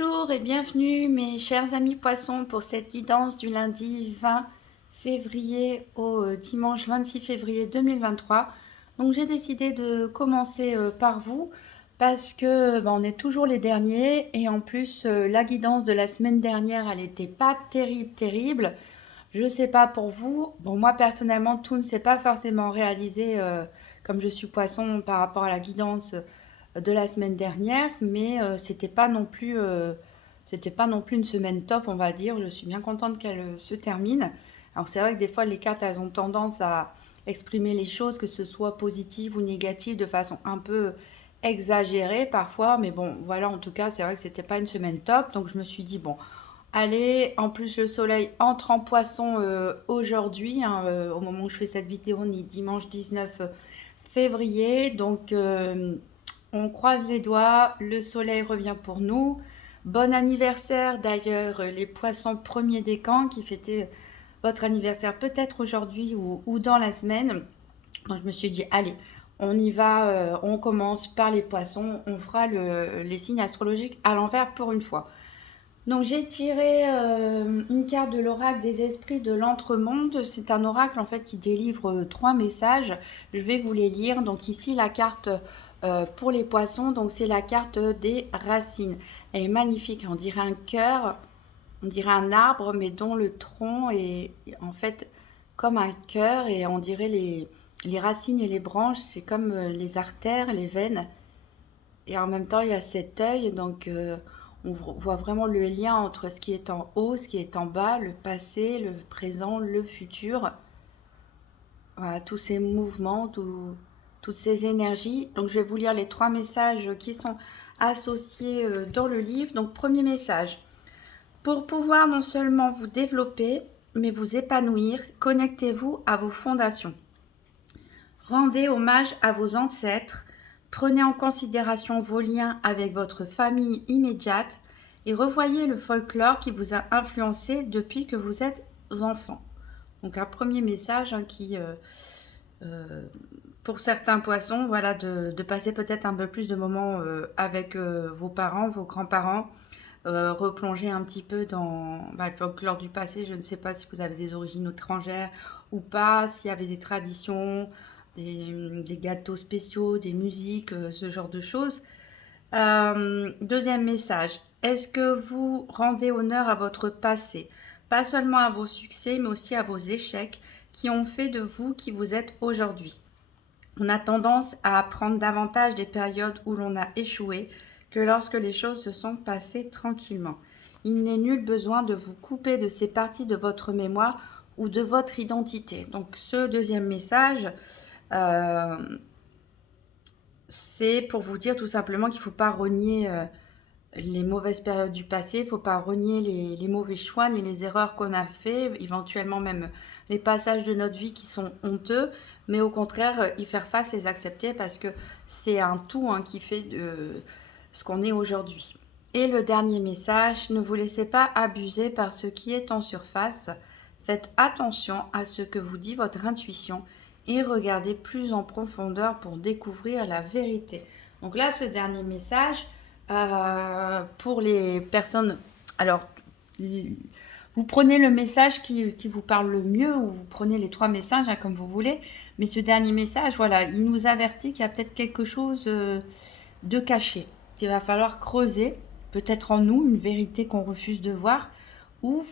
Bonjour et bienvenue mes chers amis poissons pour cette guidance du lundi 20 février au dimanche 26 février 2023. Donc j'ai décidé de commencer par vous parce que on est toujours les derniers et en plus la guidance de la semaine dernière elle n'était pas terrible. Je ne sais pas pour vous, bon moi personnellement tout ne s'est pas forcément réalisé comme je suis poisson par rapport à la guidance de la semaine dernière, mais c'était pas non plus une semaine top, on va dire. Je suis bien contente qu'elle se termine. Alors c'est vrai que des fois les cartes elles ont tendance à exprimer les choses, que ce soit positive ou négative, de façon un peu exagérée parfois, mais bon voilà, en tout cas c'est vrai que c'était pas une semaine top, donc je me suis dit bon, allez, en plus le soleil entre en poisson aujourd'hui, hein, au moment où je fais cette vidéo, on est dimanche 19 février, donc on croise les doigts, le soleil revient pour nous. Bon anniversaire d'ailleurs les poissons premiers des camps qui fêtaient votre anniversaire peut-être aujourd'hui ou dans la semaine. Donc je me suis dit allez, on y va, on commence par les poissons, on fera les signes astrologiques à l'envers pour une fois. Donc j'ai tiré une carte de l'oracle des esprits de l'entremonde. C'est un oracle en fait qui délivre trois messages. Je vais vous les lire. Donc ici la carte pour les poissons, donc c'est la carte des racines. Elle est magnifique, on dirait un cœur, on dirait un arbre, mais dont le tronc est en fait comme un cœur et on dirait les racines et les branches, c'est comme les artères, les veines. Et en même temps, il y a cet œil, donc on voit vraiment le lien entre ce qui est en haut, ce qui est en bas, le passé, le présent, le futur. Voilà, tous ces mouvements, toutes ces énergies. Donc je vais vous lire les trois messages qui sont associés dans le livre. Donc premier message. Pour pouvoir non seulement vous développer, mais vous épanouir, connectez-vous à vos fondations. Rendez hommage à vos ancêtres, prenez en considération vos liens avec votre famille immédiate et revoyez le folklore qui vous a influencé depuis que vous êtes enfant. Donc un premier message qui, pour certains poissons, voilà, de passer peut-être un peu plus de moments avec vos parents, vos grands-parents, replonger un petit peu dans le folklore du passé. Je ne sais pas si vous avez des origines étrangères ou pas, s'il y avait des traditions, des gâteaux spéciaux, des musiques, ce genre de choses. Deuxième message, est-ce que vous rendez honneur à votre passé? Pas seulement à vos succès, mais aussi à vos échecs qui ont fait de vous qui vous êtes aujourd'hui. On a tendance à apprendre davantage des périodes où l'on a échoué que lorsque les choses se sont passées tranquillement. Il n'est nul besoin de vous couper de ces parties de votre mémoire ou de votre identité. Donc ce deuxième message, c'est pour vous dire tout simplement qu'il ne faut pas renier les mauvaises périodes du passé, il ne faut pas renier les mauvais choix ni les erreurs qu'on a fait, éventuellement même les passages de notre vie qui sont honteux, mais au contraire y faire face, les accepter parce que c'est un tout qui fait de ce qu'on est aujourd'hui. Et le dernier message, ne vous laissez pas abuser par ce qui est en surface, faites attention à ce que vous dit votre intuition et regardez plus en profondeur pour découvrir la vérité. Donc là, ce dernier message, pour les personnes, alors vous prenez le message qui vous parle le mieux ou vous prenez les trois messages comme vous voulez, mais ce dernier message, voilà, il nous avertit qu'il y a peut-être quelque chose de caché, qu'il va falloir creuser, peut-être en nous, une vérité qu'on refuse de voir, ou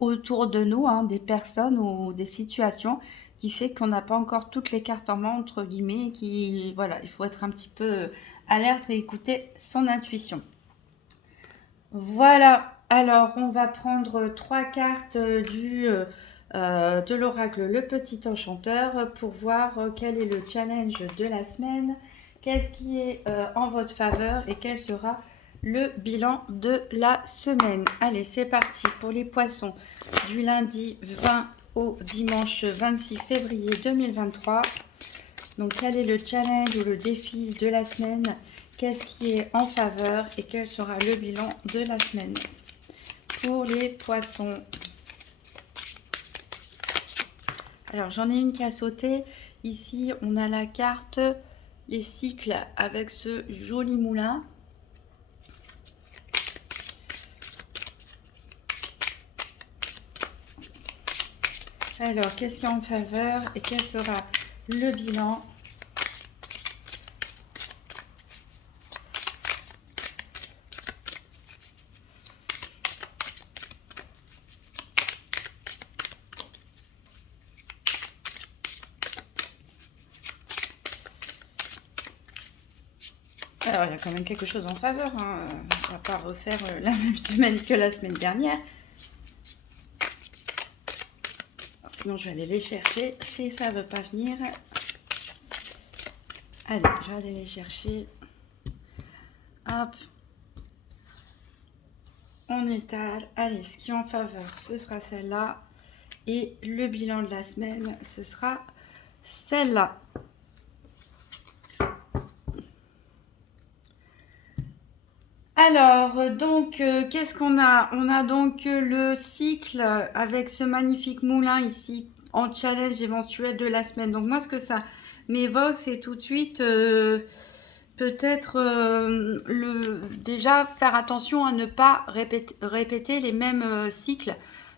autour de nous, des personnes ou des situations qui fait qu'on n'a pas encore toutes les cartes en main, entre guillemets, qui, voilà, il faut être un petit peu alerte et écouter son intuition. Voilà, alors on va prendre trois cartes de l'oracle Le Petit Enchanteur pour voir quel est le challenge de la semaine, qu'est-ce qui est en votre faveur et quel sera le bilan de la semaine. Allez, c'est parti pour les poissons du lundi 20 au dimanche 26 février 2023. Donc, quel est le challenge ou le défi de la semaine? Qu'est-ce qui est en faveur et quel sera le bilan de la semaine pour les poissons? Alors, j'en ai une qui a sauté. Ici, on a la carte les cycles avec ce joli moulin. Alors, qu'est-ce qui est en faveur et quel sera le bilan? Alors, il y a quand même quelque chose en faveur, hein. On va pas refaire la même semaine que la semaine dernière. Sinon, je vais aller les chercher. Si ça ne veut pas venir, allez, je vais aller les chercher. Hop. On étale. Allez, ce qui est en faveur, ce sera celle-là. Et le bilan de la semaine, ce sera celle-là. Alors, donc, qu'est-ce qu'on a? On a donc le cycle avec ce magnifique moulin ici en challenge éventuel de la semaine. Donc, moi, ce que ça m'évoque, c'est tout de suite peut-être déjà faire attention à ne pas répéter les mêmes cycles,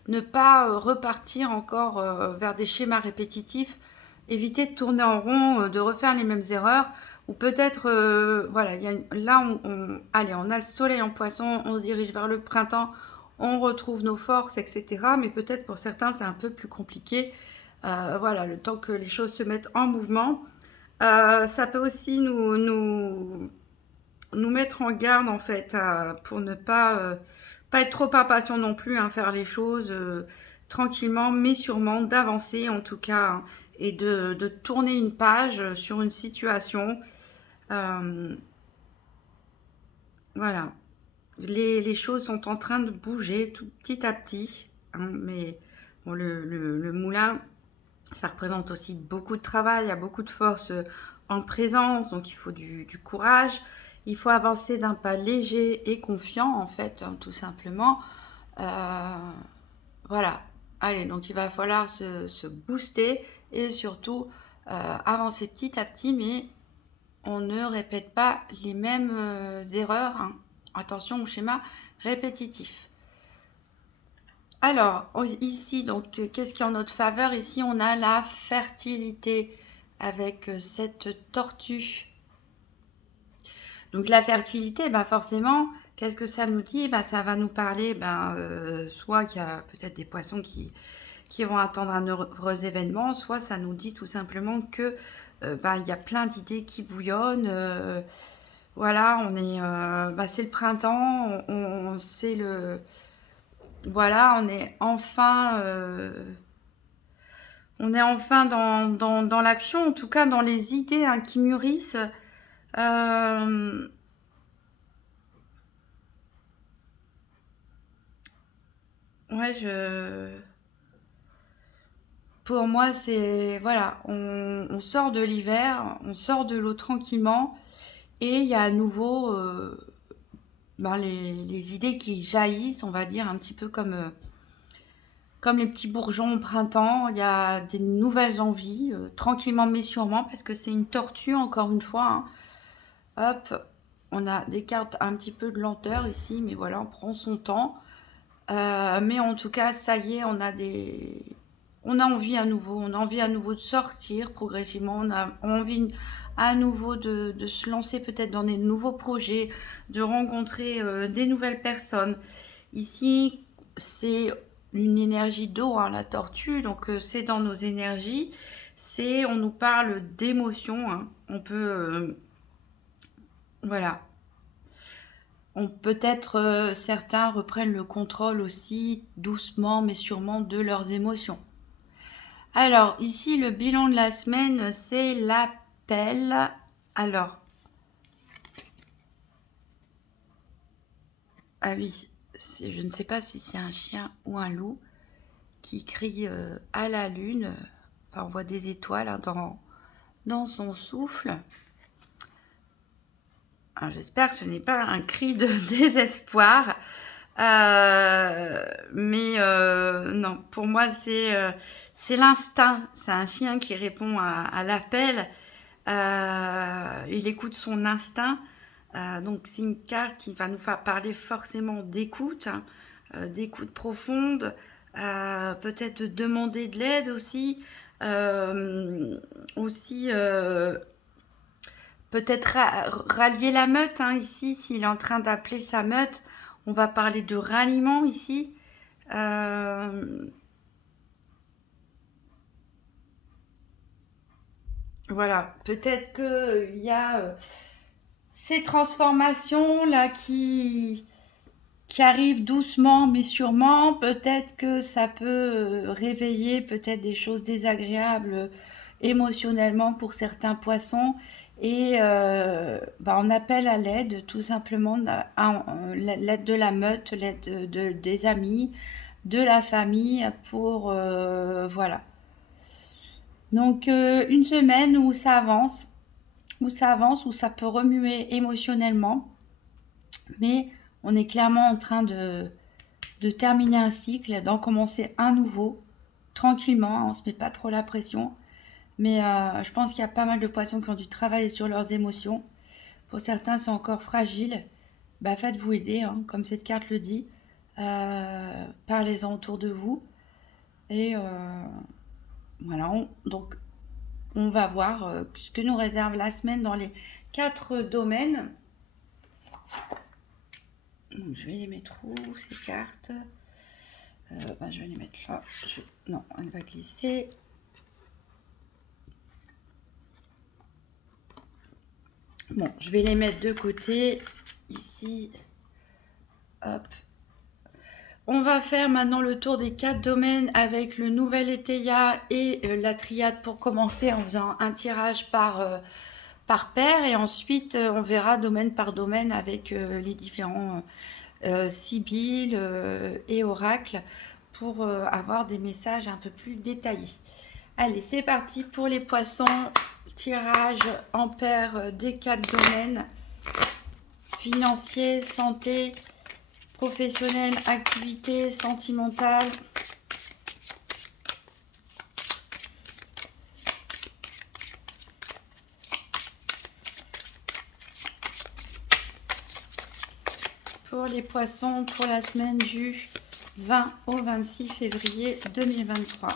ne pas repartir encore vers des schémas répétitifs, éviter de tourner en rond, de refaire les mêmes erreurs. Ou peut-être, voilà, là, allez, on a le soleil en poisson, on se dirige vers le printemps, on retrouve nos forces, etc. Mais peut-être pour certains, c'est un peu plus compliqué. Voilà, le temps que les choses se mettent en mouvement. Ça peut aussi nous mettre en garde, en fait, pour ne pas être trop impatient non plus, hein, faire les choses tranquillement, mais sûrement, d'avancer en tout cas, hein, et de tourner une page sur une situation. Voilà, les choses sont en train de bouger tout petit à petit, hein, mais bon, le moulin, ça représente aussi beaucoup de travail, il y a beaucoup de force en présence, donc il faut du courage. Il faut avancer d'un pas léger et confiant, en fait, hein, tout simplement. Voilà. Allez, donc il va falloir se booster et surtout avancer petit à petit, mais on ne répète pas les mêmes erreurs, hein. Attention au schéma répétitif. Alors, ici, donc, qu'est-ce qui est en notre faveur? Ici, on a la fertilité avec cette tortue. Donc, la fertilité, bah, forcément, qu'est-ce que ça nous dit? Bah, ça va nous parler, soit qu'il y a peut-être des poissons qui vont attendre un heureux événement, soit ça nous dit tout simplement que il y a plein d'idées qui bouillonnent. Voilà, c'est le printemps, c'est le... Voilà, on est enfin dans l'action, en tout cas dans les idées, hein, qui mûrissent. Euh, ouais, pour moi, c'est... Voilà, on sort de l'hiver, on sort de l'eau tranquillement, et il y a à nouveau les idées qui jaillissent, on va dire, un petit peu comme les petits bourgeons au printemps. Il y a des nouvelles envies, tranquillement mais sûrement, parce que c'est une tortue, encore une fois, hein. Hop, on a des cartes un petit peu de lenteur ici, mais voilà, on prend son temps. Mais en tout cas, ça y est, on a envie à nouveau, on a envie à nouveau de sortir progressivement, on a envie à nouveau de se lancer peut-être dans des nouveaux projets, de rencontrer des nouvelles personnes. Ici, c'est une énergie d'eau, hein, la tortue, donc c'est dans nos énergies. On nous parle d'émotions, hein. On peut, voilà. Peut-être certains reprennent le contrôle aussi, doucement mais sûrement, de leurs émotions. Alors, ici, le bilan de la semaine, c'est l'appel. Alors, ah oui, je ne sais pas si c'est un chien ou un loup qui crie à la lune. Enfin, on voit des étoiles, hein, dans son souffle. J'espère que ce n'est pas un cri de désespoir. Mais non, pour moi, c'est l'instinct. C'est un chien qui répond à l'appel. Il écoute son instinct. Donc, c'est une carte qui va nous faire parler forcément d'écoute, hein, d'écoute profonde. peut-être demander de l'aide aussi. Aussi, peut-être rallier la meute, hein, ici, s'il est en train d'appeler sa meute. On va parler de ralliement ici. Voilà, peut-être qu'il y a ces transformations là qui arrivent doucement mais sûrement. Peut-être que ça peut réveiller peut-être des choses désagréables émotionnellement pour certains poissons. Et on appelle à l'aide tout simplement, l'aide de la meute, l'aide des amis, de la famille pour voilà. Donc une semaine où ça avance, où ça peut remuer émotionnellement, mais on est clairement en train de terminer un cycle, d'en commencer un nouveau, tranquillement, hein, on ne se met pas trop la pression. Mais je pense qu'il y a pas mal de poissons qui ont dû travailler sur leurs émotions. Pour certains, c'est encore fragile. Bah, faites-vous aider, hein, comme cette carte le dit. Parlez-en autour de vous. Et voilà, donc on va voir ce que nous réserve la semaine dans les 4 domaines. Donc, je vais les mettre où, ces cartes? Je vais les mettre là. Non, elle va glisser. Bon, je vais les mettre de côté. Ici. Hop. On va faire maintenant le tour des 4 domaines avec le nouvel Étéia et la triade pour commencer en faisant un tirage par paire. Et ensuite, on verra domaine par domaine avec les différents Sibyl et Oracle pour avoir des messages un peu plus détaillés. Allez, c'est parti pour les poissons. Tirage en paire des 4 domaines. Financier, santé, professionnel, activité, sentimentale. Pour les poissons, pour la semaine du 20 au 26 février 2023.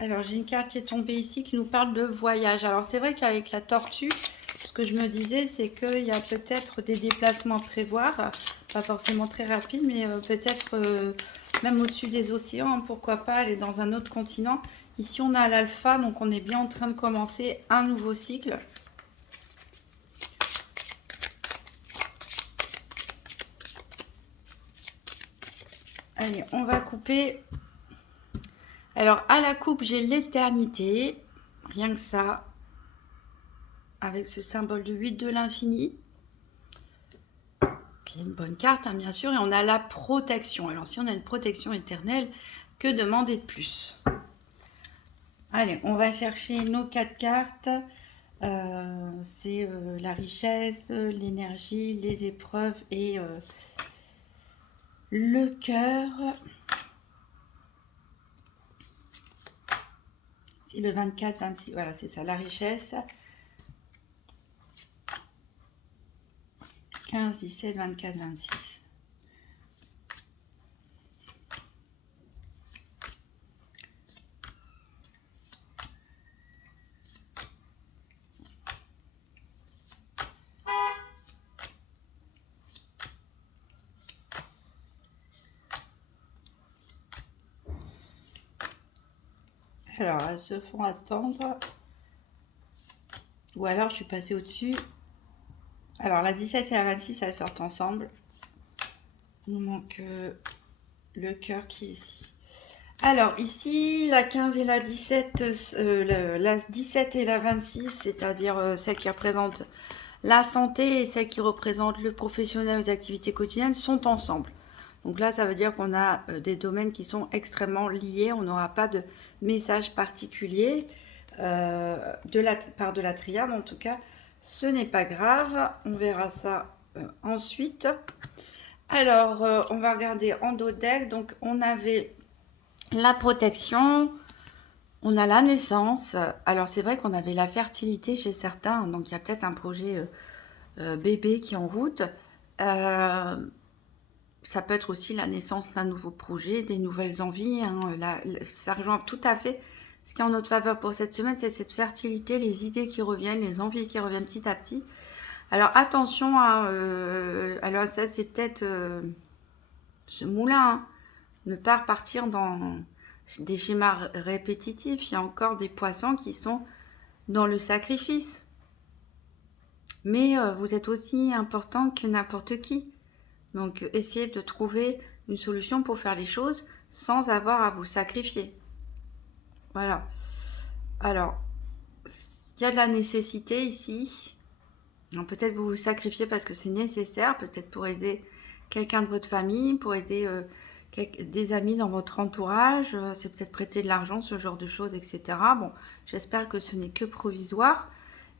Alors, j'ai une carte qui est tombée ici qui nous parle de voyage. Alors, c'est vrai qu'avec la tortue, ce que je me disais, c'est qu'il y a peut-être des déplacements à prévoir. Pas forcément très rapides, mais peut-être même au-dessus des océans. Hein, pourquoi pas aller dans un autre continent. Ici, on a l'alpha, donc on est bien en train de commencer un nouveau cycle. Allez, on va couper. Alors, à la coupe, j'ai l'éternité. Rien que ça. Avec ce symbole de 8 de l'infini. Qui est une bonne carte, hein, bien sûr. Et on a la protection. Alors, si on a une protection éternelle, que demander de plus? Allez, on va chercher nos 4 cartes. C'est la richesse, l'énergie, les épreuves et le cœur. C'est le 24, 26, voilà, c'est ça, la richesse. 15, 17, 24, 26. Alors, elles se font attendre. Ou alors, je suis passée au-dessus. Alors, la 17 et la 26, elles sortent ensemble. Il nous manque le cœur qui est ici. Alors, ici, la 15 et la 17, la 17 et la 26, c'est-à-dire celle qui représente la santé et celle qui représente le professionnel, les activités quotidiennes, sont ensemble. Donc là, ça veut dire qu'on a des domaines qui sont extrêmement liés. On n'aura pas de message particulier de la part de la triade. En tout cas, ce n'est pas grave. On verra ça ensuite. Alors, on va regarder en dos deck. Donc, on avait la protection. On a la naissance. Alors, c'est vrai qu'on avait la fertilité chez certains. Donc, il y a peut-être un projet bébé qui est en route. ça peut être aussi la naissance d'un nouveau projet, des nouvelles envies, hein. Ça rejoint tout à fait ce qui est en notre faveur pour cette semaine, c'est cette fertilité, les idées qui reviennent, les envies qui reviennent petit à petit. Alors attention, hein, alors ça c'est peut-être ce moulin, hein. Ne pas repartir dans des schémas répétitifs. Il y a encore des poissons qui sont dans le sacrifice. Mais vous êtes aussi important que n'importe qui. Donc essayez de trouver une solution pour faire les choses sans avoir à vous sacrifier. Voilà. Alors, il y a de la nécessité ici. Peut-être vous vous sacrifiez parce que c'est nécessaire, peut-être pour aider quelqu'un de votre famille, pour aider des amis dans votre entourage, c'est peut-être prêter de l'argent, ce genre de choses, etc. Bon, j'espère que ce n'est que provisoire.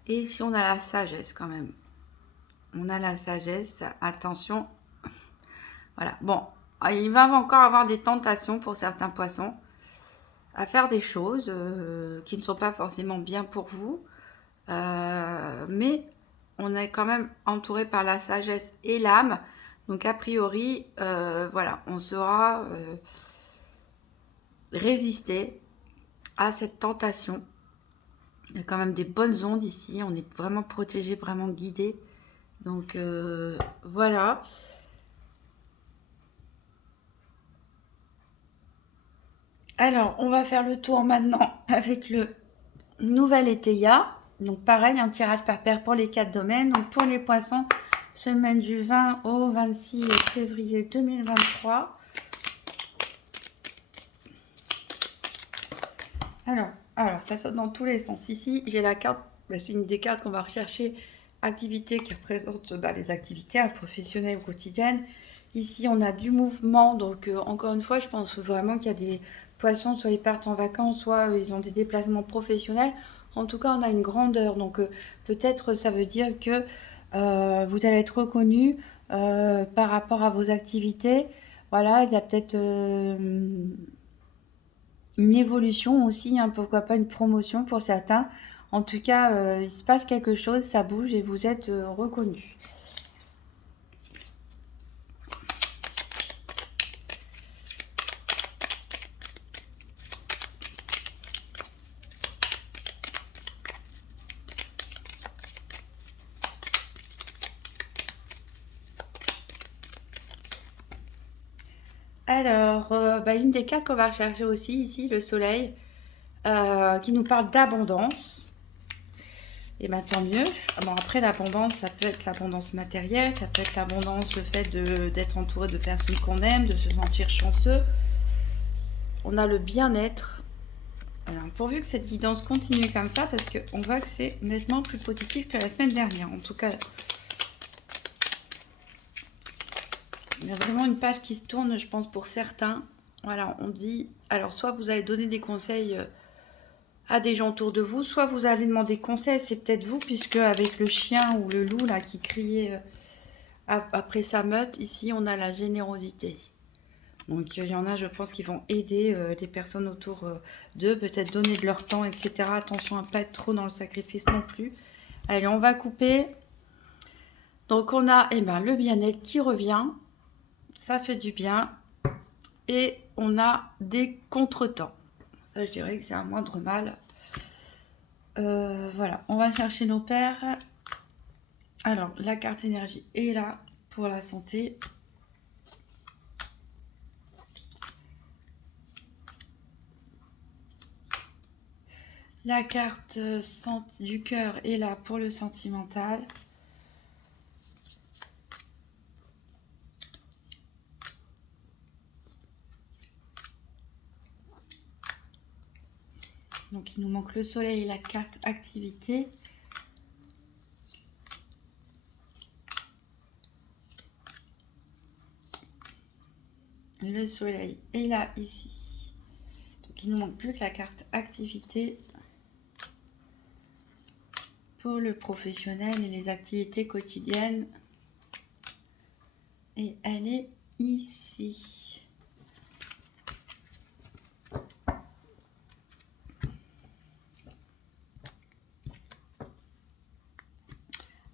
Et si on a la sagesse quand même, on a la sagesse, attention. Voilà, bon, il va encore avoir des tentations pour certains poissons à faire des choses qui ne sont pas forcément bien pour vous, mais on est quand même entouré par la sagesse et l'âme. Donc a priori, voilà, on saura résister à cette tentation. Il y a quand même des bonnes ondes ici, on est vraiment protégé, vraiment guidé. Donc voilà. Alors, on va faire le tour maintenant avec le nouvel Eteia. Donc pareil, un tirage par paire pour les 4 domaines. Donc pour les poissons, semaine du 20 au 26 février 2023. Alors, ça saute dans tous les sens. Ici, j'ai la carte, c'est une des cartes qu'on va rechercher, activité qui représente les activités professionnelles ou quotidiennes. Ici, on a du mouvement, donc encore une fois, je pense vraiment qu'il y a des poissons, soit ils partent en vacances, soit ils ont des déplacements professionnels. En tout cas, on a une grandeur, donc peut-être ça veut dire que vous allez être reconnu par rapport à vos activités. Voilà, il y a peut-être une évolution aussi, hein, pourquoi pas une promotion pour certains. En tout cas, il se passe quelque chose, ça bouge et vous êtes reconnu. Alors, une des cartes qu'on va rechercher aussi ici, le soleil, qui nous parle d'abondance. Et bien tant mieux. Bon, après l'abondance, ça peut être l'abondance matérielle, ça peut être l'abondance, le fait d'être entouré de personnes qu'on aime, de se sentir chanceux. On a le bien-être. Alors, pourvu que cette guidance continue comme ça, parce qu'on voit que c'est nettement plus positif que la semaine dernière. En tout cas, il y a vraiment une page qui se tourne, je pense, pour certains. Voilà, on dit... Alors, soit vous allez donner des conseils à des gens autour de vous, soit vous allez demander conseil, c'est peut-être vous, puisque avec le chien ou le loup là qui criait après sa meute, ici on a la générosité. Donc il y en a, je pense, qui vont aider les personnes autour d'eux, peut-être donner de leur temps, etc. Attention à ne pas être trop dans le sacrifice non plus. Allez, on va couper. Donc on a le bien-être qui revient, ça fait du bien. Et on a des contretemps. Ça, je dirais que c'est un moindre mal. Voilà, on va chercher nos paires. Alors, la carte énergie est là pour la santé. La carte du cœur est là pour le sentimental. Donc, il nous manque le soleil et la carte activité. Le soleil est là, ici. Donc, il ne nous manque plus que la carte activité pour le professionnel et les activités quotidiennes. Et elle est ici.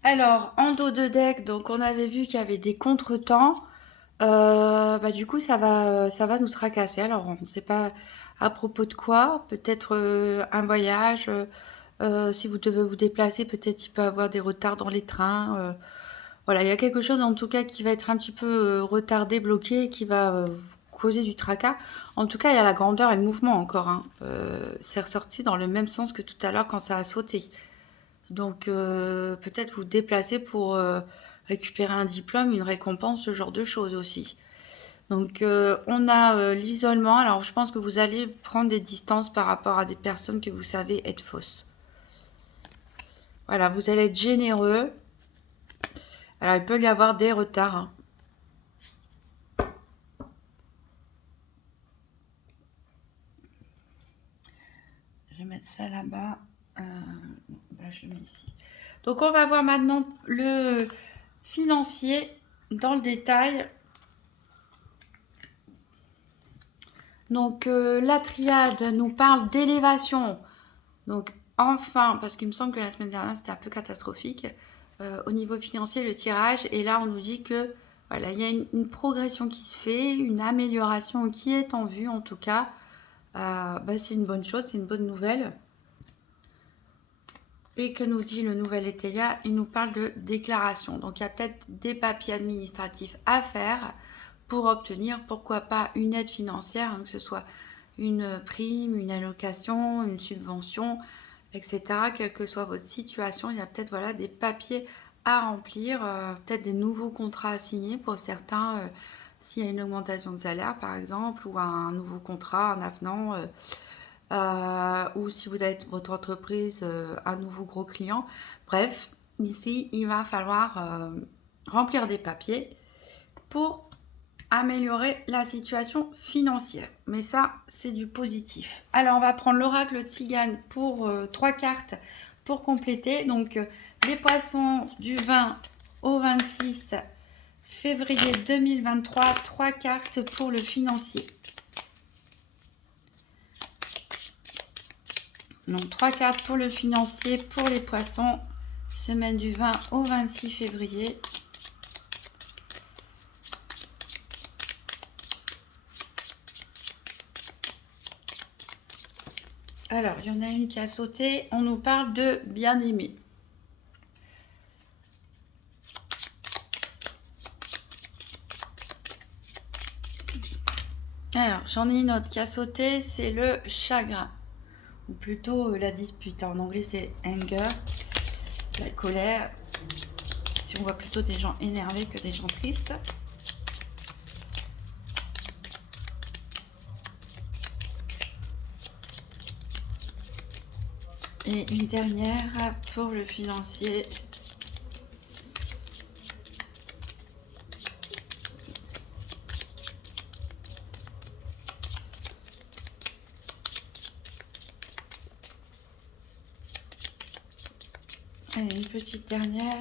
Alors, en dos de deck, donc on avait vu qu'il y avait des contretemps. Du coup, ça va nous tracasser. Alors, on ne sait pas à propos de quoi. Peut-être un voyage. Si vous devez vous déplacer, peut-être il peut y avoir des retards dans les trains. Voilà, il y a quelque chose en tout cas qui va être un petit peu retardé, bloqué, qui va vous causer du tracas. En tout cas, il y a la grandeur et le mouvement encore, hein. C'est ressorti dans le même sens que tout à l'heure quand ça a sauté. Donc, peut-être vous déplacer pour récupérer un diplôme, une récompense, ce genre de choses aussi. Donc, on a l'isolement. Alors, je pense que vous allez prendre des distances par rapport à des personnes que vous savez être fausses. Voilà, vous allez être généreux. Alors, il peut y avoir des retards, hein. Je vais mettre ça là-bas. Là, je le mets ici. Donc, on va voir maintenant le financier dans le détail. Donc, la triade nous parle d'élévation. Donc, enfin, parce qu'il me semble que la semaine dernière, c'était un peu catastrophique au niveau financier, le tirage. Et là, on nous dit que voilà, il y a progression qui se fait, une amélioration qui est en vue, en tout cas. C'est une bonne chose, c'est une bonne nouvelle. Et que nous dit le nouvel Etelia? Il nous parle de déclaration. Donc, il y a peut-être des papiers administratifs à faire pour obtenir, pourquoi pas, une aide financière, hein, que ce soit une prime, une allocation, une subvention, etc. Quelle que soit votre situation, il y a peut-être voilà, des papiers à remplir, peut-être des nouveaux contrats à signer pour certains, s'il y a une augmentation de salaire par exemple, ou un nouveau contrat, un avenant, ou si vous avez votre entreprise, un nouveau gros client. Bref, ici, il va falloir remplir des papiers pour améliorer la situation financière. Mais ça, c'est du positif. Alors, on va prendre l'oracle Tzigane pour 3 cartes pour compléter. Donc, les poissons du 20 au 26 février 2023, 3 cartes pour le financier. Donc, 3 cartes pour le financier, pour les poissons, semaine du 20 au 26 février. Alors, il y en a une qui a sauté. On nous parle de bien-aimé. Alors, j'en ai une autre qui a sauté, c'est le chagrin. Ou plutôt la dispute. En anglais, c'est anger, la colère. Si on voit plutôt des gens énervés que des gens tristes. Et une dernière pour le financier. Allez, une petite dernière.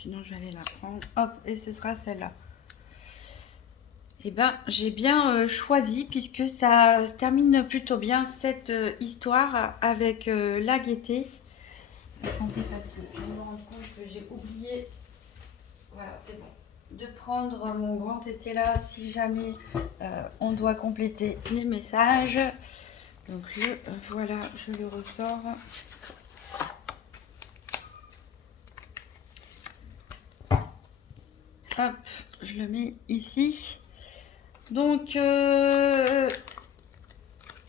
Sinon, je vais aller la prendre. Hop, et ce sera celle-là. Eh ben, j'ai bien choisi puisque ça se termine plutôt bien cette histoire avec la gaieté. Attendez, parce que je me rends compte que j'ai oublié. Voilà, c'est bon. De prendre mon grand été là si jamais on doit compléter les messages. Donc voilà, je le ressors. Hop, je le mets ici. Donc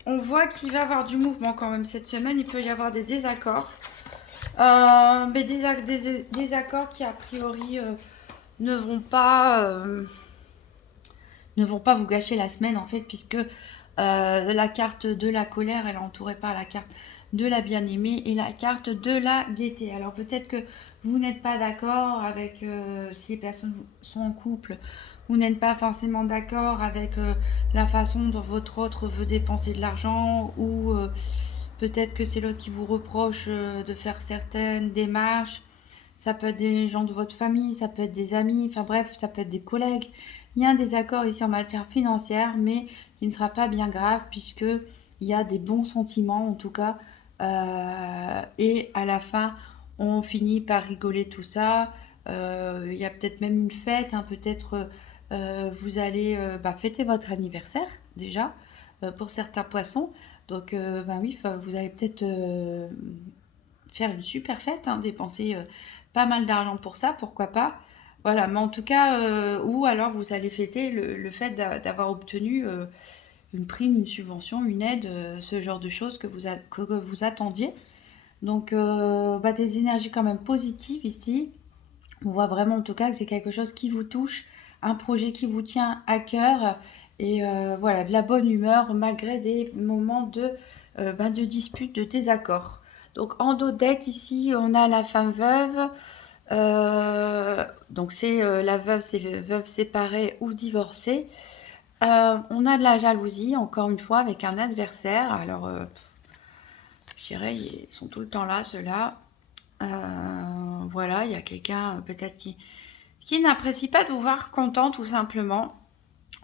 on voit qu'il va y avoir du mouvement quand même cette semaine. Il peut y avoir des désaccords. Mais des accords qui a priori ne vont pas vous gâcher la semaine en fait, puisque la carte de la colère elle est entourée par la carte de la bien-aimée et la carte de la gaieté. Alors peut-être que vous n'êtes pas d'accord avec si les personnes sont en couple, vous n'êtes pas forcément d'accord avec la façon dont votre autre veut dépenser de l'argent, ou peut-être que c'est l'autre qui vous reproche de faire certaines démarches. Ça peut être des gens de votre famille, ça peut être des amis, enfin bref, ça peut être des collègues. Il y a un désaccord ici en matière financière, mais il ne sera pas bien grave puisque il y a des bons sentiments en tout cas. Et à la fin, on finit par rigoler tout ça. Il y a peut-être même une fête, hein, peut-être vous allez fêter votre anniversaire déjà pour certains poissons. Donc oui, vous allez peut-être faire une super fête, hein, dépenser pas mal d'argent pour ça, pourquoi pas. Voilà, mais en tout cas, ou alors vous allez fêter le fait d'avoir obtenu une prime, une subvention, une aide, ce genre de choses que vous attendiez. Donc, des énergies quand même positives ici. On voit vraiment en tout cas que c'est quelque chose qui vous touche, un projet qui vous tient à cœur et voilà, de la bonne humeur malgré des moments de dispute, de désaccord. Donc en dos deck ici, on a la femme veuve. Donc c'est la veuve, c'est veuve séparée ou divorcée. On a de la jalousie, encore une fois, avec un adversaire. Alors, je dirais, ils sont tout le temps là, ceux-là. Voilà, il y a quelqu'un peut-être qui n'apprécie pas de vous voir content, tout simplement.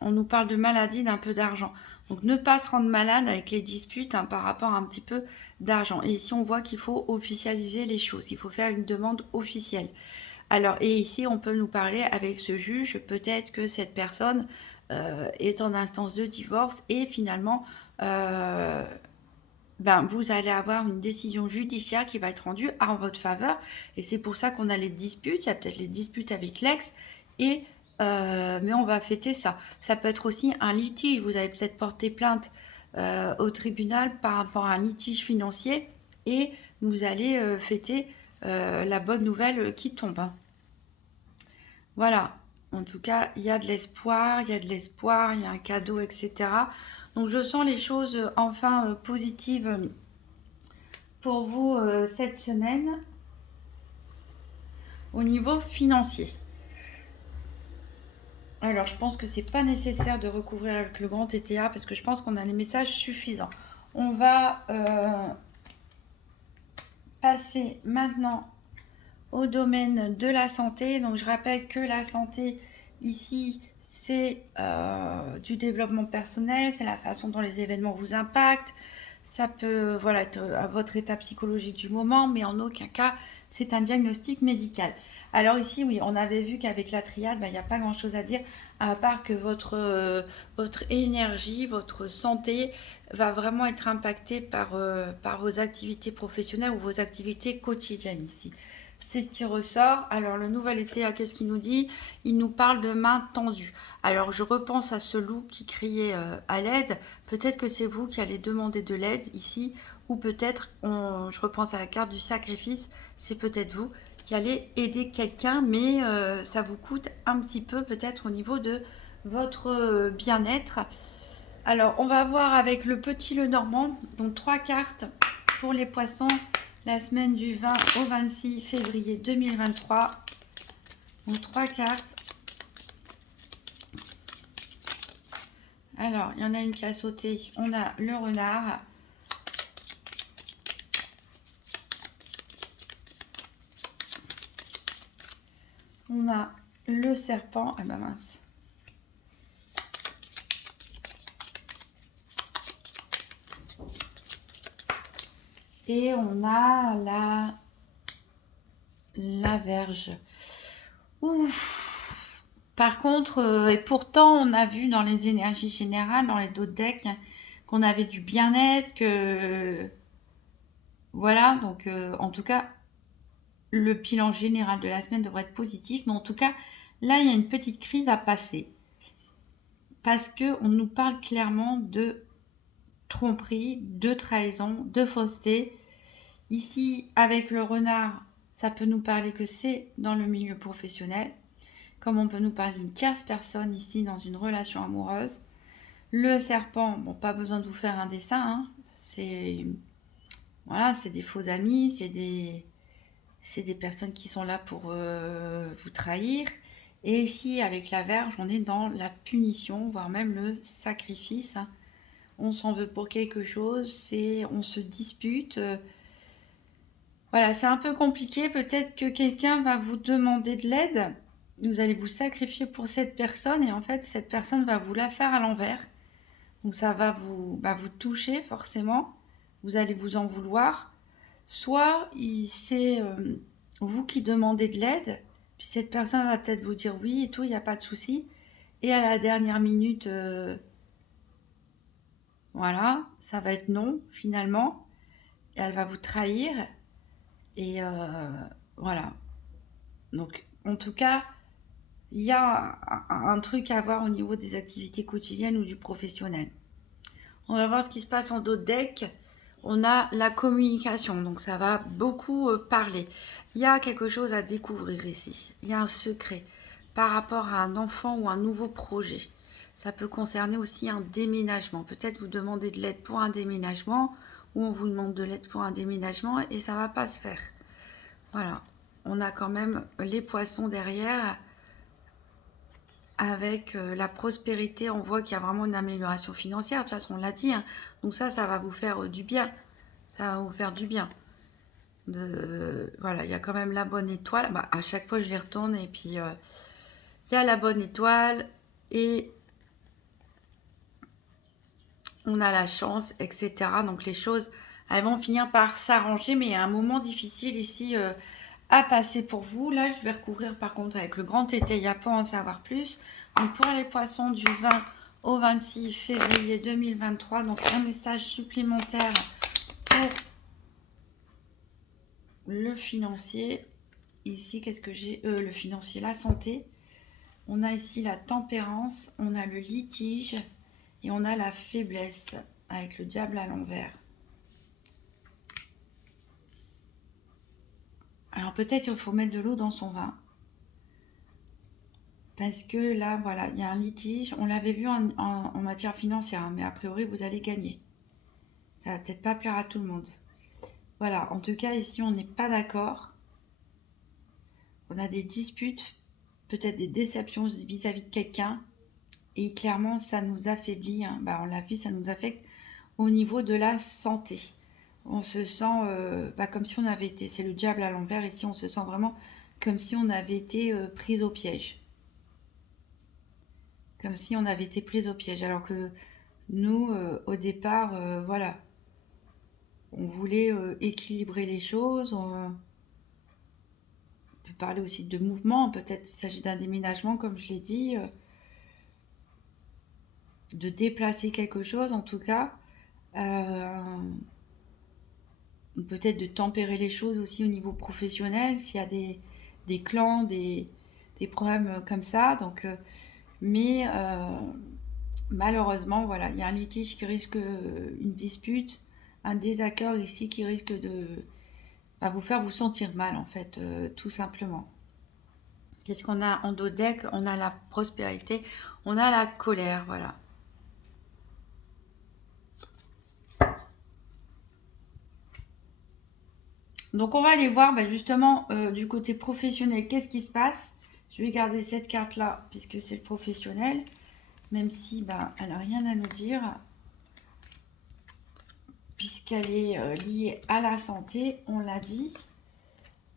On nous parle de maladie, d'un peu d'argent. Donc ne pas se rendre malade avec les disputes, hein, par rapport à un petit peu d'argent. Et ici, on voit qu'il faut officialiser les choses. Il faut faire une demande officielle. Alors, et ici, on peut nous parler avec ce juge. Peut-être que cette personne est en instance de divorce et finalement, vous allez avoir une décision judiciaire qui va être rendue en votre faveur. Et c'est pour ça qu'on a les disputes. Il y a peut-être les disputes avec l'ex. Et, mais on va fêter ça. Ça peut être aussi un litige. Vous allez peut-être porter plainte au tribunal par rapport à un litige financier. Et vous allez fêter la bonne nouvelle qui tombe, hein. Voilà. En tout cas, il y a de l'espoir, il y a de l'espoir, il y a un cadeau, etc. Donc je sens les choses enfin positives pour vous cette semaine au niveau financier. Alors je pense que c'est pas nécessaire de recouvrir avec le grand TTA parce que je pense qu'on a les messages suffisants. On va passer maintenant au domaine de la santé. Donc je rappelle que la santé ici c'est du développement personnel, c'est la façon dont les événements vous impactent. Ça peut être à votre état psychologique du moment, mais en aucun cas c'est un diagnostic médical. Alors ici, oui, on avait vu qu'avec la triade, il n'y a pas grand-chose à dire, à part que votre énergie, votre santé va vraiment être impactée par vos activités professionnelles ou vos activités quotidiennes ici. C'est ce qui ressort. Alors le nouvel été, qu'est-ce qu'il nous dit? Il nous parle de main tendue. Alors je repense à ce loup qui criait à l'aide. Peut-être que c'est vous qui allez demander de l'aide ici, ou peut-être, je repense à la carte du sacrifice, c'est peut-être vous qui allez aider quelqu'un, mais ça vous coûte un petit peu peut-être au niveau de votre bien-être. Alors on va voir avec le petit Lenormand, donc 3 cartes pour les poissons, la semaine du 20 au 26 février 2023. Donc 3 cartes. Alors, il y en a une qui a sauté. On a le renard. On a le serpent. Ah bah mince. Et on a la Vierge. Ouf. Par contre, et pourtant, on a vu dans les énergies générales, dans les d'autres decks, qu'on avait du bien-être, que... Voilà, donc en tout cas, le bilan général de la semaine devrait être positif. Mais en tout cas, là, il y a une petite crise à passer. Parce qu'on nous parle clairement de tromperie, de trahison, de fausseté. Ici, avec le renard, ça peut nous parler que c'est dans le milieu professionnel. Comme on peut nous parler d'une tierce personne ici dans une relation amoureuse. Le serpent, bon, pas besoin de vous faire un dessin, hein. C'est des faux amis, c'est des personnes qui sont là pour vous trahir. Et ici, avec la Vierge, on est dans la punition, voire même le sacrifice. On s'en veut pour quelque chose, on se dispute. Voilà, c'est un peu compliqué. Peut-être que quelqu'un va vous demander de l'aide. Vous allez vous sacrifier pour cette personne et en fait, cette personne va vous la faire à l'envers. Donc ça va vous toucher forcément. Vous allez vous en vouloir. Soit c'est vous qui demandez de l'aide Puis cette personne va peut-être vous dire oui et tout, il n'y a pas de souci. Et à la dernière minute, voilà, ça va être non finalement. Et elle va vous trahir. Et voilà. Donc, en tout cas, il y a un truc à voir au niveau des activités quotidiennes ou du professionnel. On va voir ce qui se passe en d'autres decks. On a la communication, donc ça va beaucoup parler. Il y a quelque chose à découvrir ici. Il y a un secret par rapport à un enfant ou un nouveau projet. Ça peut concerner aussi un déménagement. Peut-être vous demandez de l'aide pour un déménagement ou on vous demande de l'aide pour un déménagement et ça ne va pas se faire. Voilà. On a quand même les poissons derrière. Avec la prospérité, on voit qu'il y a vraiment une amélioration financière. De toute façon, on l'a dit, hein. Donc ça va vous faire du bien. Ça va vous faire du bien. Voilà, il y a quand même la bonne étoile. Bah, à chaque fois, je les retourne et puis il y a la bonne étoile et on a la chance, etc. Donc les choses, elles vont finir par s'arranger, mais il y a un moment difficile ici à passer pour vous. Là, je vais recouvrir par contre avec le grand Tétéia pour en savoir plus. Donc pour les poissons du 20 au 26 février 2023, donc un message supplémentaire pour le financier. Ici, qu'est-ce que j'ai le financier, la santé. On a ici la tempérance, on a le litige et on a la faiblesse avec le diable à l'envers. Alors peut-être il faut mettre de l'eau dans son vin. Parce que là, voilà, il y a un litige. On l'avait vu en matière financière, hein, mais a priori, vous allez gagner. Ça va peut-être pas plaire à tout le monde. Voilà, en tout cas, ici, on n'est pas d'accord. On a des disputes, peut-être des déceptions vis-à-vis de quelqu'un. Et clairement, ça nous affaiblit. Hein. Bah, on l'a vu, ça nous affecte au niveau de la santé. On se sent comme si on avait été... C'est le diable à l'envers. Ici, on se sent vraiment comme si on avait été pris au piège. Comme si on avait été pris au piège. Alors que nous, au départ, voilà, on voulait équilibrer les choses. On peut parler aussi de mouvement. Peut-être qu'il s'agit d'un déménagement, comme je l'ai dit, de déplacer quelque chose, en tout cas. Peut-être de tempérer les choses aussi au niveau professionnel, s'il y a des clans, des problèmes comme ça. Donc, mais malheureusement, voilà, il y a un litige qui risque, une dispute, un désaccord ici qui risque de vous faire vous sentir mal, en fait, tout simplement. Qu'est-ce qu'on a en dos deck? On a la prospérité, on a la colère, voilà. Donc on va aller voir justement du côté professionnel, qu'est-ce qui se passe. Je vais garder cette carte-là, puisque c'est le professionnel, même si elle n'a rien à nous dire, puisqu'elle est liée à la santé, on l'a dit.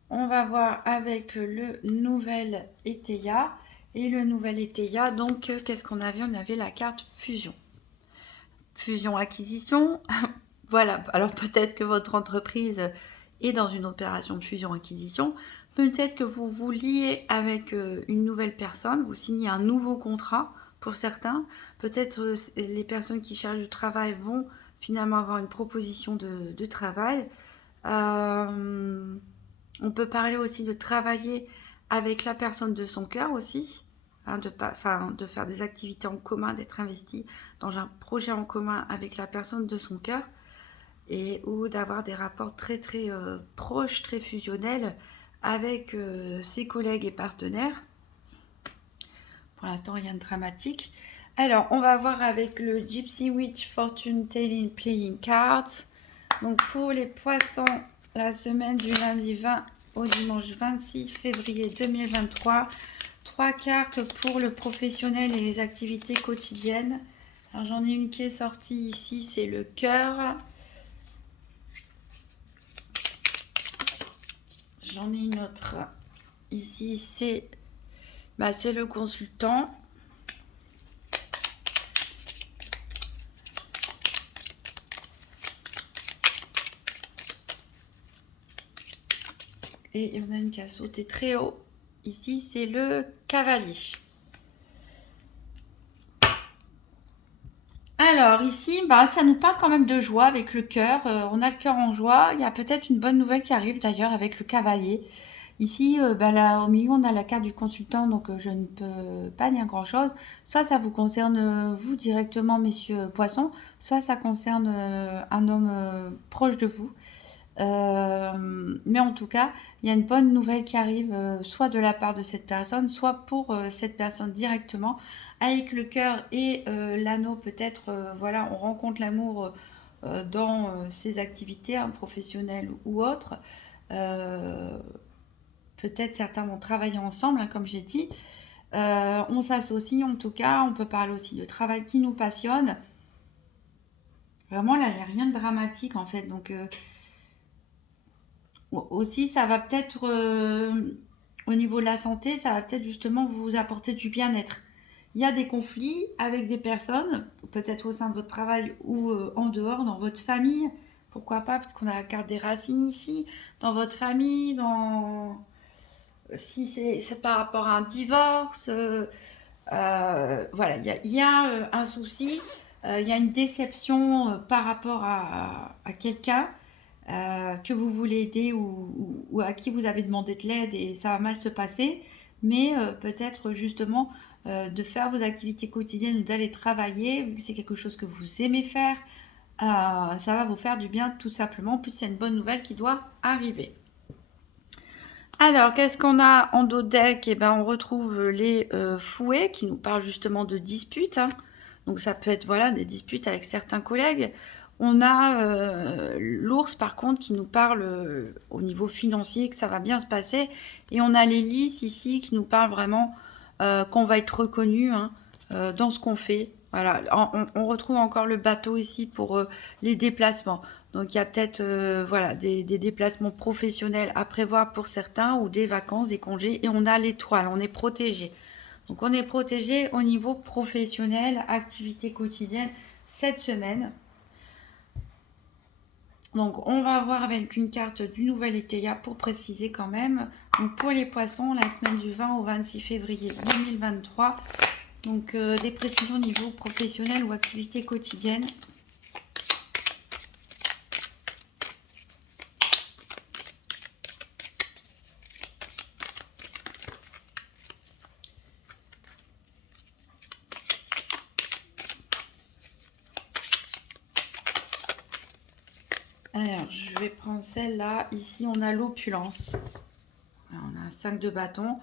On va voir avec le nouvel Eteia. Et le nouvel Eteia, donc qu'est-ce qu'on avait? On avait la carte fusion. Fusion-acquisition. Voilà, alors peut-être que votre entreprise est dans une opération de fusion-acquisition. Peut-être que vous vous liez avec une nouvelle personne, vous signez un nouveau contrat pour certains. Peut-être les personnes qui cherchent du travail vont finalement avoir une proposition de travail. On peut parler aussi de travailler avec la personne de son cœur aussi, hein, de faire des activités en commun, d'être investi dans un projet en commun avec la personne de son cœur, ou d'avoir des rapports très très proches, très fusionnels avec ses collègues et partenaires. Pour l'instant, rien de dramatique. Alors, on va voir avec le Gypsy Witch Fortune Telling Playing Cards. Donc, pour les poissons, la semaine du lundi 20 au dimanche 26 février 2023. 3 cartes pour le professionnel et les activités quotidiennes. Alors, j'en ai une qui est sortie ici, c'est le cœur. J'en ai une autre ici, c'est le consultant. Et il y en a une qui a sauté très haut. Ici, c'est le cavalier. Alors ici, bah, ça nous parle quand même de joie avec le cœur. On a le cœur en joie. Il y a peut-être une bonne nouvelle qui arrive d'ailleurs avec le cavalier. Ici, bah, là, au milieu, on a la carte du consultant, donc je ne peux pas dire grand-chose. Soit ça vous concerne vous directement, messieurs poissons, soit ça concerne un homme proche de vous. Mais en tout cas, il y a une bonne nouvelle qui arrive, soit de la part de cette personne, soit pour cette personne directement. Avec le cœur et l'anneau, peut-être, voilà, on rencontre l'amour dans ses activités, hein, professionnelles ou autres. Euh, Peut-être certains vont travailler ensemble, hein, comme j'ai dit. On s'associe, en tout cas, on peut parler aussi de travail qui nous passionne. Vraiment, là, il n'y a rien de dramatique, en fait. Donc, aussi, ça va peut-être, au niveau de la santé, ça va peut-être justement vous apporter du bien-être. Il y a des conflits avec des personnes, peut-être au sein de votre travail ou en dehors, dans votre famille. Pourquoi pas, parce qu'on a la carte des racines ici, dans votre famille, dans... si c'est par rapport à un divorce, voilà, il y a un souci, il y a une déception par rapport à quelqu'un que vous voulez aider ou à qui vous avez demandé de l'aide et ça va mal se passer, mais peut-être justement de faire vos activités quotidiennes ou d'aller travailler, vu que c'est quelque chose que vous aimez faire, ça va vous faire du bien tout simplement. En plus, il y a une bonne nouvelle qui doit arriver. Alors, qu'est-ce qu'on a en dos de deck? Eh ben, on retrouve les fouets qui nous parlent justement de disputes, hein. Donc, ça peut être voilà, des disputes avec certains collègues. On a l'ours, par contre, qui nous parle au niveau financier, que ça va bien se passer. Et on a les lys ici qui nous parlent vraiment qu'on va être reconnu, hein, dans ce qu'on fait. Voilà, on retrouve encore le bateau ici pour les déplacements. Donc il y a peut-être voilà, des déplacements professionnels à prévoir pour certains ou des vacances, des congés. Et on a l'étoile, on est protégé. Donc on est protégé au niveau professionnel, activité quotidienne cette semaine. Donc on va voir avec une carte du nouvel Eteia pour préciser quand même. Donc pour les poissons, la semaine du 20 au 26 février 2023. Donc des précisions au niveau professionnel ou activité quotidienne. Alors, je vais prendre celle-là. Ici, on a l'opulence. On a un 5 de bâton.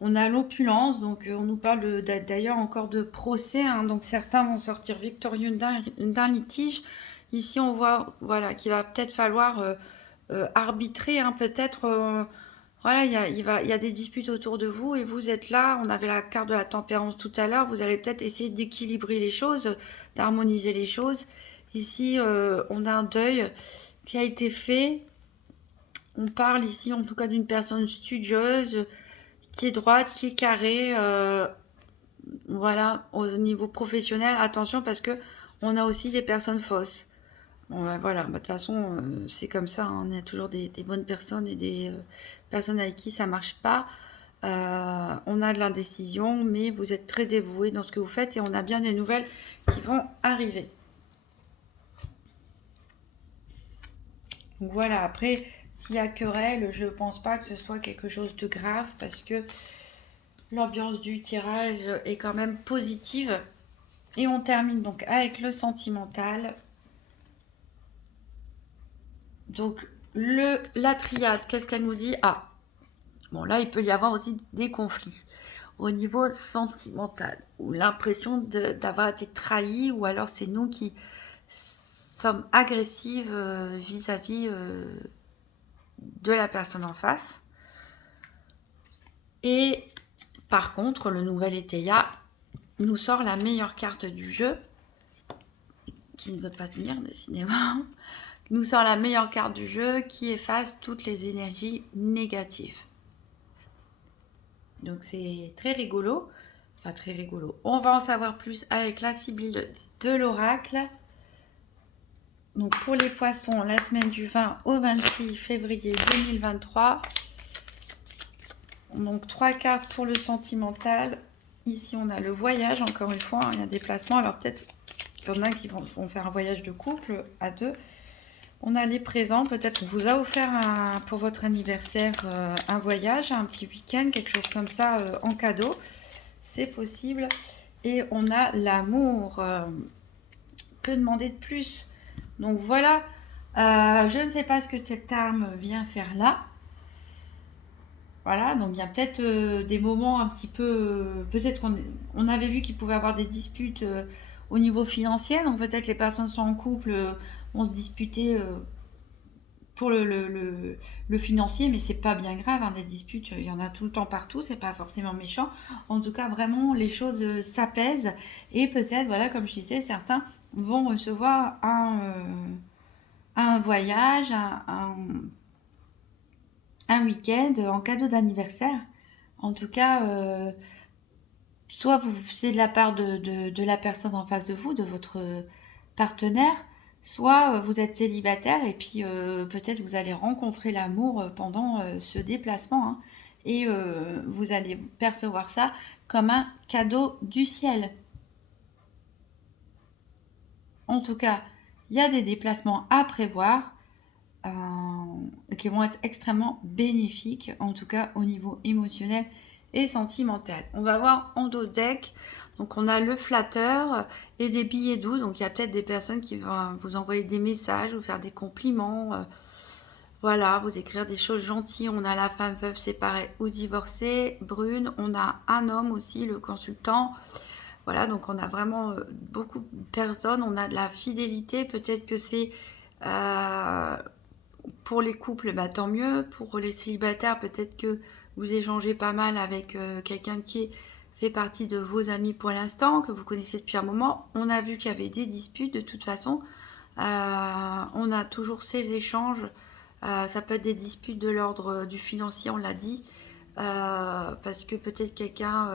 On a l'opulence, donc on nous parle d'ailleurs encore de procès, hein. Donc certains vont sortir victorieux d'un litige. Ici, on voit voilà, qu'il va peut-être falloir arbitrer, hein, peut-être. Voilà, il y a des disputes autour de vous et vous êtes là. On avait la carte de la tempérance tout à l'heure. Vous allez peut-être essayer d'équilibrer les choses, d'harmoniser les choses. Ici, on a un deuil qui a été fait. On parle ici en tout cas d'une personne studieuse, qui est droite, qui est carrée. Voilà, au niveau professionnel, attention parce que on a aussi des personnes fausses. Bon, bah, voilà, bah, de toute façon, c'est comme ça, hein. On a toujours des bonnes personnes et des personnes avec qui ça marche pas. On a de l'indécision, mais vous êtes très dévoué dans ce que vous faites et on a bien des nouvelles qui vont arriver. Donc voilà, après, s'il y a querelle, je ne pense pas que ce soit quelque chose de grave parce que l'ambiance du tirage est quand même positive. Et on termine donc avec le sentimental. Donc la triade, qu'est-ce qu'elle nous dit? Ah, bon là il peut y avoir aussi des conflits au niveau sentimental ou l'impression d'avoir été trahi ou alors c'est nous qui sommes agressives vis-à-vis de la personne en face. Et par contre, le nouvel Eteia nous sort la meilleure carte du jeu, qui ne veut pas tenir décidément, nous sort la meilleure carte du jeu qui efface toutes les énergies négatives. Donc c'est très rigolo, enfin très rigolo. On va en savoir plus avec la sibylle de l'oracle. Donc pour les poissons, la semaine du 20 au 26 février 2023. Donc 3 cartes pour le sentimental. Ici, on a le voyage, encore une fois, hein, il y a des déplacements. Alors peut-être qu'il y en a qui vont faire un voyage de couple à deux. On a les présents, peut-être qu'on vous a offert pour votre anniversaire un voyage, un petit week-end, quelque chose comme ça en cadeau. C'est possible. Et on a l'amour. Que demander de plus? Donc voilà, je ne sais pas ce que cette arme vient faire là. Voilà, donc il y a peut-être des moments un petit peu... peut-être qu'on avait vu qu'il pouvait avoir des disputes au niveau financier. Donc peut-être les personnes sont en couple, vont se disputer pour le financier, mais c'est pas bien grave, hein, des disputes, il y en a tout le temps partout, c'est pas forcément méchant. En tout cas, vraiment, les choses s'apaisent. Et peut-être, voilà, comme je disais, certains vont recevoir un voyage, un week-end en cadeau d'anniversaire. En tout cas, soit c'est de la part de la personne en face de vous, de votre partenaire, soit vous êtes célibataire et puis peut-être vous allez rencontrer l'amour pendant ce déplacement, hein, et vous allez percevoir ça comme un cadeau du ciel. En tout cas, il y a des déplacements à prévoir qui vont être extrêmement bénéfiques, en tout cas au niveau émotionnel et sentimental. On va voir en dos deck. Donc on a le flatteur et des billets doux. Donc il y a peut-être des personnes qui vont vous envoyer des messages, vous faire des compliments. Voilà, vous écrire des choses gentilles. On a la femme veuve séparée ou divorcée, brune. On a un homme aussi, le consultant. Voilà, donc on a vraiment beaucoup de personnes. On a de la fidélité. Peut-être que c'est pour les couples, bah, tant mieux. Pour les célibataires, peut-être que vous échangez pas mal avec quelqu'un qui fait partie de vos amis pour l'instant, que vous connaissez depuis un moment. On a vu qu'il y avait des disputes de toute façon. On a toujours ces échanges. Ça peut être des disputes de l'ordre du financier, on l'a dit. Parce que peut-être quelqu'un,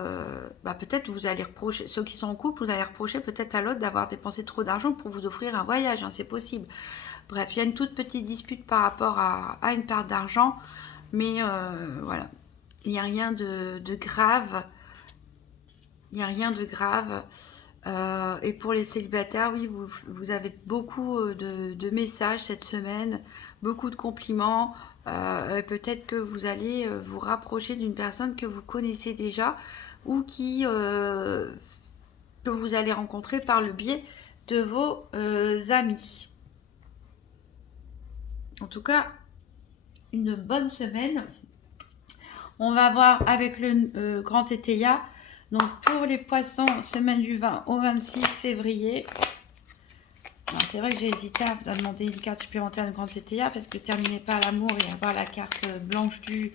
peut-être vous allez reprocher, ceux qui sont en couple, vous allez reprocher peut-être à l'autre d'avoir dépensé trop d'argent pour vous offrir un voyage, hein, c'est possible. Bref, il y a une toute petite dispute par rapport à une part d'argent, mais voilà, il n'y a rien de grave. Il n'y a rien de grave. Et pour les célibataires, oui, vous avez beaucoup de messages cette semaine, beaucoup de compliments. Peut-être que vous allez vous rapprocher d'une personne que vous connaissez déjà ou que vous allez rencontrer par le biais de vos amis. En tout cas, une bonne semaine. On va voir avec le grand Tétéia. Donc pour les poissons, semaine du 20 au 26 février. C'est vrai que j'ai hésité à demander une carte supplémentaire de grand Tétéia parce que terminer par l'amour et avoir la carte blanche du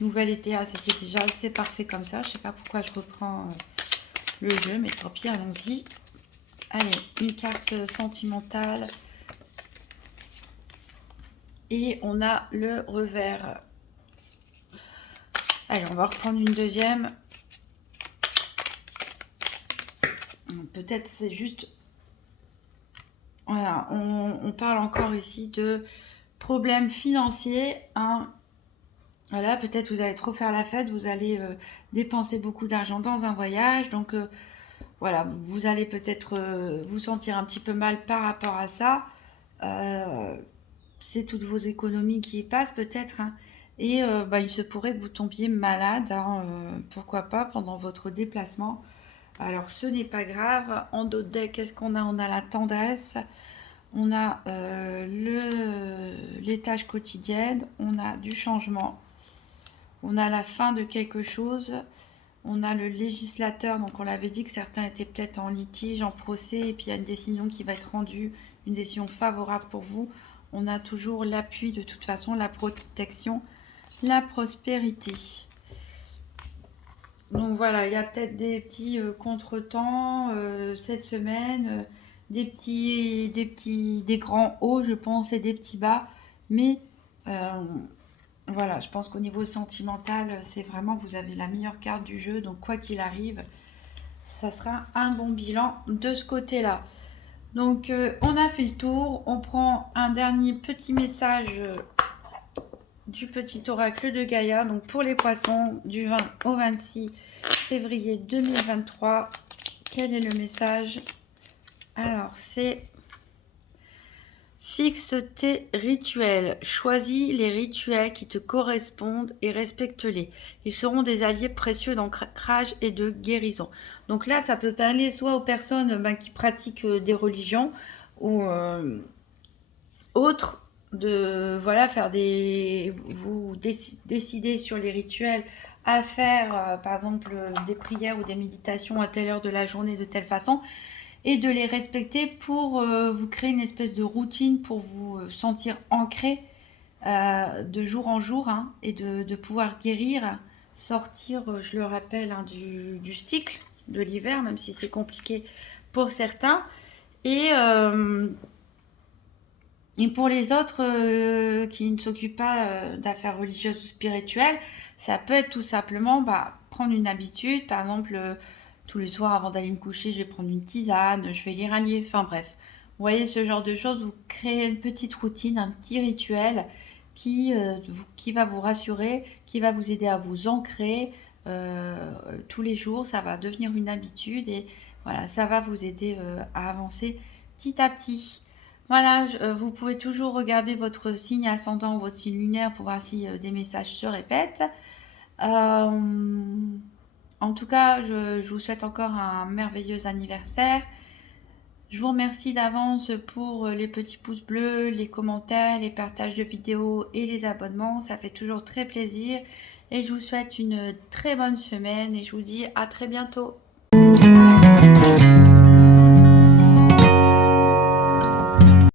nouvel ETA, c'était déjà assez parfait comme ça. Je ne sais pas pourquoi je reprends le jeu, mais tant pis, allons-y. Allez, une carte sentimentale. Et on a le revers. Allez, on va reprendre une deuxième. Peut-être c'est juste... Voilà, on parle encore ici de problèmes financiers, hein. Voilà, peut-être vous allez trop faire la fête, vous allez dépenser beaucoup d'argent dans un voyage. Donc voilà, vous allez peut-être vous sentir un petit peu mal par rapport à ça. C'est toutes vos économies qui y passent peut-être, hein. Et il se pourrait que vous tombiez malade, hein, pourquoi pas, pendant votre déplacement. Alors, ce n'est pas grave. En dos de deck, qu'est-ce qu'on a? On a la tendresse, on a les tâches quotidiennes, on a du changement, on a la fin de quelque chose, on a le législateur. Donc, on l'avait dit que certains étaient peut-être en litige, en procès, et puis il y a une décision qui va être rendue, une décision favorable pour vous. On a toujours l'appui, de toute façon, la protection, la prospérité. Donc voilà, il y a peut-être des petits contretemps cette semaine, des grands hauts, je pense, et des petits bas. Mais voilà, je pense qu'au niveau sentimental, c'est vraiment, vous avez la meilleure carte du jeu. Donc quoi qu'il arrive, ça sera un bon bilan de ce côté-là. Donc on a fait le tour. On prend un dernier petit message du petit oracle de Gaïa. Donc pour les poissons, du 20 au 26 février 2023, quel est le message? Alors c'est: fixe tes rituels, choisis les rituels qui te correspondent et respecte-les. Ils seront des alliés précieux d'ancrage et de guérison. Donc là, ça peut parler soit aux personnes qui pratiquent des religions ou autres, de voilà, faire des, vous décider sur les rituels à faire, par exemple des prières ou des méditations à telle heure de la journée de telle façon, et de les respecter pour vous créer une espèce de routine pour vous sentir ancré de jour en jour, hein, et de pouvoir guérir, sortir, je le rappelle, hein, du cycle de l'hiver, même si c'est compliqué pour certains. Et pour les autres qui ne s'occupent pas d'affaires religieuses ou spirituelles, ça peut être tout simplement prendre une habitude. Par exemple, tous les soirs avant d'aller me coucher, je vais prendre une tisane, je vais lire un livre, enfin bref. Vous voyez, ce genre de choses, vous créez une petite routine, un petit rituel qui va vous rassurer, qui va vous aider à vous ancrer tous les jours. Ça va devenir une habitude et voilà, ça va vous aider à avancer petit à petit. Voilà, vous pouvez toujours regarder votre signe ascendant ou votre signe lunaire pour voir si des messages se répètent. En tout cas, je vous souhaite encore un merveilleux anniversaire. Je vous remercie d'avance pour les petits pouces bleus, les commentaires, les partages de vidéos et les abonnements. Ça fait toujours très plaisir. Et je vous souhaite une très bonne semaine et je vous dis à très bientôt.